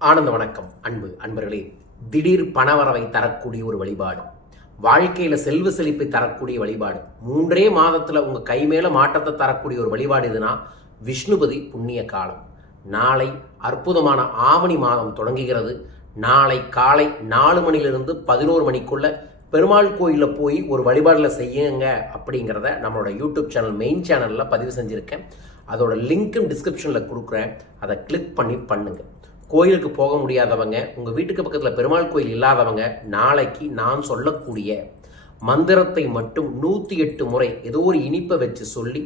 ஆனந்த வணக்கம். அன்பு அன்பர்களே திடீர் பணவரவை தரக்கூடிய ஒரு வழிபாடு. வாழ்க்கையில செல்வ செழிப்பை தரக்கூடிய வழிபாடு. மூன்றே மாதத்துல உங்க கை மேல மாற்றத்தை தரக்கூடிய ஒரு வழிபாடு இதுனா விஷ்ணுபதி புண்ணிய காலம். நாளை அற்புதமான ஆவணி மாதம் தொடங்குகிறது. நாளை காலை நாலு மணிலிருந்து பதினோரு மணிக்குள்ள பெருமாள் கோயிலில் போய் ஒரு வழிபாடில் செய்யுங்க அப்படிங்கிறத நம்மளோட யூடியூப் சேனல் மெயின் சேனலில் பதிவு செஞ்சுருக்கேன். அதோட லிங்க்கும் டிஸ்கிரிப்ஷனில் கொடுக்குறேன். அதை கிளிக் பண்ணி பண்ணுங்கள் கோயிலுக்கு போக முடியாதவங்க உங்கள் வீட்டுக்கு பக்கத்தில் பெருமாள் கோயில் இல்லாதவங்க நாளைக்கு நான் சொல்லக்கூடிய மந்திரத்தை மட்டும் நூற்றி எட்டு முறை ஏதோ ஒரு இனிப்பை வச்சு சொல்லி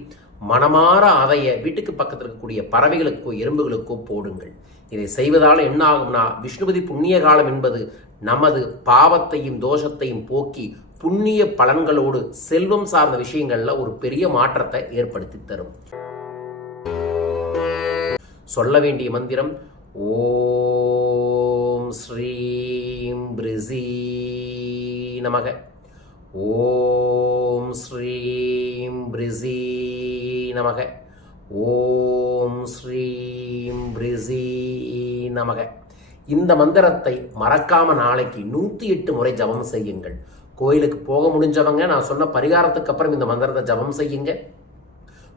மனமாற அதைய வீட்டுக்கு பக்கத்தில் இருக்கக்கூடிய பறவைகளுக்கோ எறும்புகளுக்கோ போடுங்கள். இதை செய்வதால் என்ன ஆகும்னா விஷ்ணுபதி புண்ணிய காலம் என்பது நமது பாவத்தையும் தோஷத்தையும் போக்கி புண்ணிய பலன்களோடு செல்வம் சார்ந்த விஷயங்களில் ஒரு பெரிய மாற்றத்தை ஏற்படுத்தி தரும். சொல்ல வேண்டிய மந்திரம் ஓம் ஸ்ரீம் பிரிசி நமக. ஓம் ஸ்ரீம் பிரிசி நமக. ஓம் ஸ்ரீம் பிரிசி நமக. இந்த மந்திரத்தை மறக்காம நாளைக்கு நூற்றி எட்டு முறை ஜபம் செய்யுங்கள். கோயிலுக்கு போக முடிஞ்சவங்க நான் சொன்ன பரிகாரத்துக்கு அப்புறம் இந்த மந்திரத்தை ஜபம் செய்யுங்க.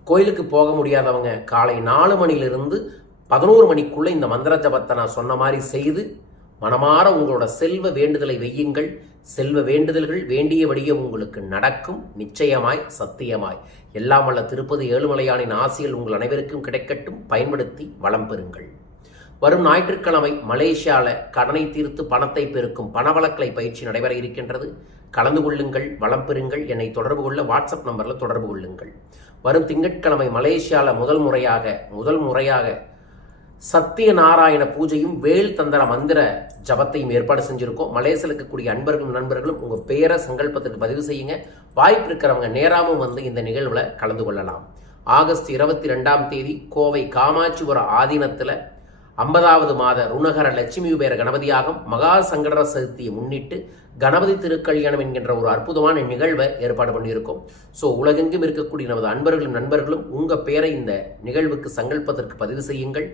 கோயிலுக்கு போக முடியாதவங்க காலை நாலு மணிலிருந்து பதினோரு மணிக்குள்ளே இந்த மந்திர ஜபத்தை நான் சொன்ன மாதிரி செய்து மனமாற உங்களோட செல்வ வேண்டுதலை வையுங்கள். செல்வ வேண்டுதல்கள் வேண்டியபடியே உங்களுக்கு நடக்கும். நிச்சயமாய் சத்தியமாய். எல்லாம் வல்ல திருப்பதி ஏழுமலையானின் ஆசியில் உங்கள் அனைவருக்கும் கிடைக்கட்டும். பயன்படுத்தி வளம் பெறுங்கள். வரும் ஞாயிற்றுக்கிழமை மலேசியாவில் கடனை தீர்த்து பணத்தை பெருக்கும் பணவளக்கலை பயிற்சி நடைபெற இருக்கின்றது. கலந்து கொள்ளுங்கள் வளம் பெறுங்கள். என்னை தொடர்பு கொள்ள வாட்ஸ்அப் நம்பரில் தொடர்பு கொள்ளுங்கள். வரும் திங்கட்கிழமை மலேசியாவில் முதல் முறையாக முதல் முறையாக சத்தியநாராயண பூஜையும் வேல் தந்திர மந்திர ஜபத்தையும் ஏற்பாடு செஞ்சுருக்கோம். மலேசியில் இருக்கக்கூடிய அன்பர்களும் நண்பர்களும் உங்கள் பேரை சங்கல்பத்துக்கு பதிவு செய்யுங்க. வாய்ப்பு இருக்கிறவங்க நேராமும் வந்து இந்த நிகழ்வில் கலந்து கொள்ளலாம். ஆகஸ்ட் இருபத்தி ரெண்டாம் தேதி கோவை காமாட்சிபுரம் ஆதீனத்தில் ஐம்பதாவது மாத ருணகர லட்சுமி உபேர கணபதியாகம் மகா சங்கடர சதுர்த்தியை முன்னிட்டு கணபதி திருக்கல்யாணம் என்கின்ற ஒரு அற்புதமான நிகழ்வை ஏற்பாடு பண்ணியிருக்கோம். ஸோ உலகெங்கும் இருக்கக்கூடிய நமது அன்பர்களும் நண்பர்களும் உங்கள் பேரை இந்த நிகழ்வுக்கு சங்கல்பத்திற்கு பதிவு செய்யுங்கள்.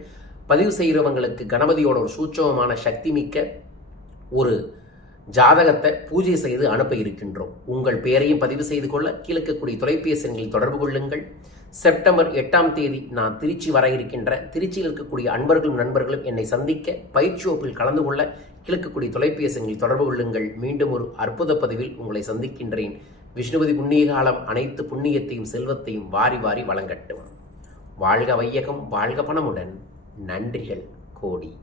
பதிவு செய்கிறவங்களுக்கு கணபதியோட ஒரு சூட்சமமான சக்தி மிக்க ஒரு ஜாதகத்தை பூஜை செய்து அனுப்ப இருக்கின்றோம். உங்கள் பெயரையும் பதிவு செய்து கொள்ள கீழக்கக்கூடிய தொலைபேசி எண்களில் தொடர்பு கொள்ளுங்கள். செப்டம்பர் எட்டாம் தேதி நான் திருச்சி வர இருக்கின்ற திருச்சியில் இருக்கக்கூடிய அன்பர்களும் நண்பர்களும் என்னை சந்திக்க பயிற்சி வகுப்பில் கலந்து கொள்ள கிழக்கக்கூடிய தொலைபேசி எண்களில் தொடர்பு கொள்ளுங்கள். மீண்டும் ஒரு அற்புத பதிவில் உங்களை சந்திக்கின்றேன். விஷ்ணுபதி புண்ணிய காலம் அனைத்து புண்ணியத்தையும் செல்வத்தையும் வாரி வாரி வழங்கட்டும். வாழ்க வையகம் வாழ்க பணமுடன். நன்றிகள் கோடி.